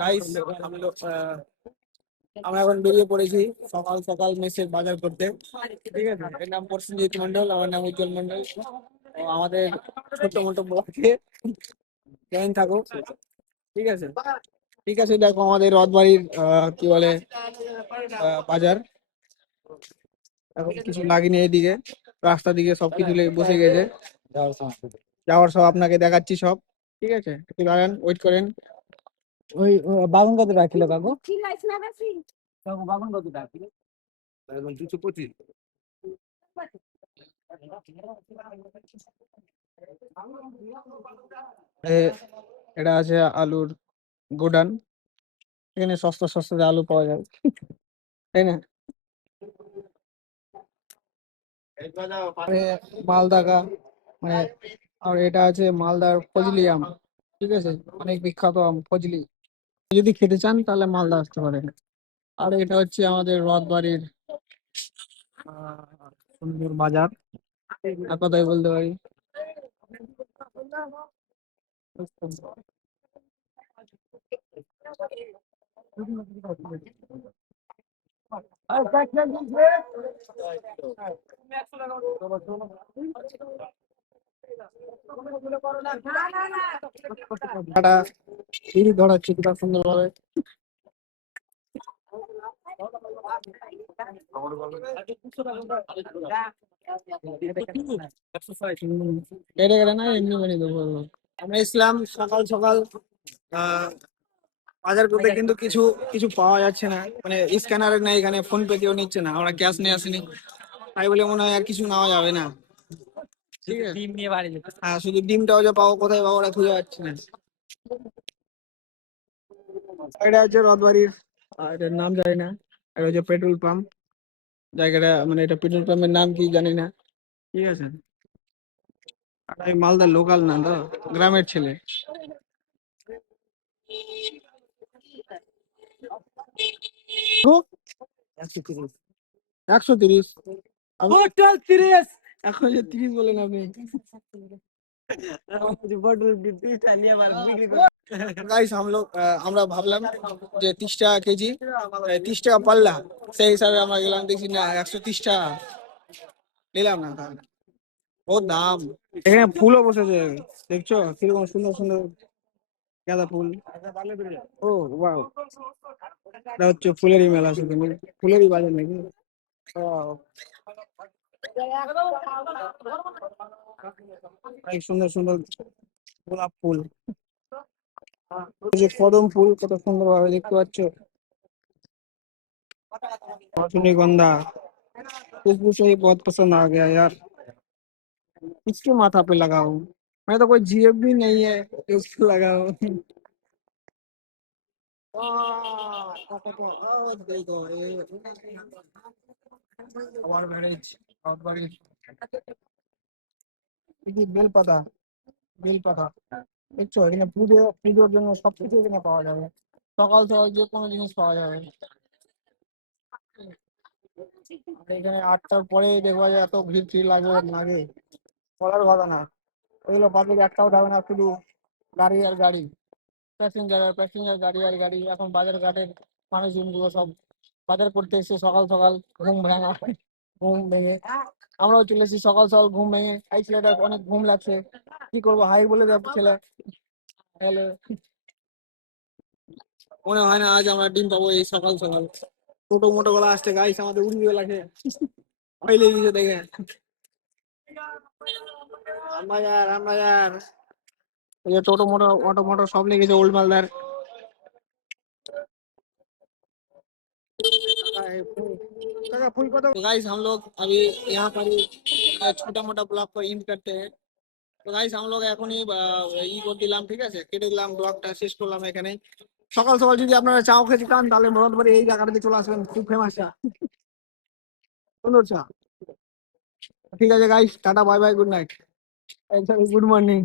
Guys हम लोग আমরা এখন বেরিয়ে পড়েছি সকাল সকাল মেসের বাজার করতে। ঠিক আছে, এর নাম প্রসেনজিৎ মন্ডল, আমার নাম উজ্জ্বল মন্ডল। তো আমাদের ছোট মোটো ব্লগে জয়েন থাকো। ঠিক আছে, ঠিক আছে। দেখো আমাদের রথবাড়ির কি বলে বাজার এখন কিছু লাগেনি এইদিকে, রাস্তার দিকে সবকিছু বসে গেছে। যাওয়ার সব আপনাকে দেখাচ্ছি সব। ঠিক আছে, একটু দাঁড়ান, ওয়েট করেন। ওই বাগুন কত টাকা কিলো কাকু? কাকু বাগুন কত টাকা কিলো? এখন 225। এটা আছে আলুর গোডান, এখানে সস্তা সস্তা আলু পাওয়া যায়, তাই না? মালদা মানে, আর এটা আছে মালদার ফজলি আম। ঠিক আছে, অনেক বিখ্যাত আম ফজলি। যদি খেতে চান তাহলে মালদা আসতে পারেন। আর এটা হচ্ছে আমাদের রথবাড়ির সুন্দর বাজার, এক কথাই বলতে পারি। ধরাচ্ছে কিটা সুন্দর ভাবে। কেটে গেলে না এমনি বানিয়ে দেবো। আমরা ইসলাম সকাল সকাল বাজার করতে, কিন্তু কিছু কিছু পাওয়া যাচ্ছে না, মানে স্ক্যানার নেই এখানে, ফোন পে কেউ নিচ্ছে না, আমরা ক্যাশ নিয়ে আসিনি, তাই বলে মনে হয় আর কিছু নেওয়া যাবে না। ঠিক আছে, ডিম নিয়ে বাড়ি যেতে। হ্যাঁ, শুধু ডিমটাও যে পাবো, কোথায় পাবো ওরা খুঁজে পাচ্ছি না। এটা হচ্ছে রথবাড়ির, এটার নাম জানি না। এটা হচ্ছে পেট্রোল পাম্প জায়গাটা, মানে এটা পেট্রোল পাম্পের নাম কি জানি না। ঠিক আছে, আর আমি মালদার লোকাল না তো, গ্রামের ছেলে। 130। টোটাল 30। এখন যে 30 বলেন আপনি। গাইস আমরা ভাবলাম যে 30 টাকা কেজি, 30 টাকা পাল্লা, সেই হিসাবে আমরা গেলাম, দেখছি না 130 টাকা, নিলাম না। তাহলে বহুত দাম। এখানে ফুলও বসেছে, দেখছো কিরকম সুন্দর সুন্দর গাঁদা ফুল। ও ওয়াও, এটা হচ্ছে ফুলেরই মেলা, শুধু ফুলেরই বাজার নাকি? Wow. অনেক সুন্দর সুন্দর গোলাপ ফুল, যে কদম ফুল কত সুন্দর ভাবে দেখতে পাচ্ছ, रजनीगंधा। खुशबू से ही बहुत पसंद आ गया यार, इसके माथा पे लगाऊं? मैं तो कोई जीएफ भी नहीं है कि उसको लगाऊं। देखो আমার ম্যারেজ, বেলপাতা, বেলপাতা দেখছো, এখানে পুজোর জন্য সবকিছু এখানে পাওয়া যাবে, সকাল সকাল যে কোনো জিনিস পাওয়া যাবে। আর এখানে 8টার পরে দেখবা যে এত ভিড় টিড় লাগে বলার কথা না। ওইগুলো পাবলিক একটাও যাবে না, শুধু গাড়ি আর গাড়ি, প্যাসেঞ্জার আর প্যাসেঞ্জার, গাড়ি আর গাড়ি। এখন বাজার ঘাটের মানুষজনগুলো সব বাজার করতে এসে সকাল সকাল ঘুম ভেঙে আমরাও চলে এসেছি সকাল সকাল ঘুম ভেঙে। এই ছেলেটা অনেক ঘুম লাগছে, কি করবো, হাই বলে যাবো ছেলে। হ্যালো, মনে হয় না আজ আমরা ডিম পাবো এই সকাল সকাল। ছোট মোটো গলা আসছে গাইস, আমাদের উড়িয়ে লাগে ভয় লেগে গেছে দেখে। রামবাজার রামবাজার, এই যে টোটো মোটো অটো মোটো সব লেগেছে ওল্ড মালদার। तो गाइस हम लोग अभी यहाँ पर ही छोटा मोटा ब्लॉग को एंड करते हैं। তো গাইস हम लोग এখনই ই করে দিলাম, ঠিক আছে, কেটে দিলাম, ব্লগটা শেষ করলাম এখানে। সকাল সকাল যদি আপনারা চাও খেতে চান তাহলে মরদবাড়ি এই জায়গাটাতে চলে আসবেন, খুব ফেমাস চা, সুন্দর চা। ঠিক আছে guys, tata bye bye, good night, good morning.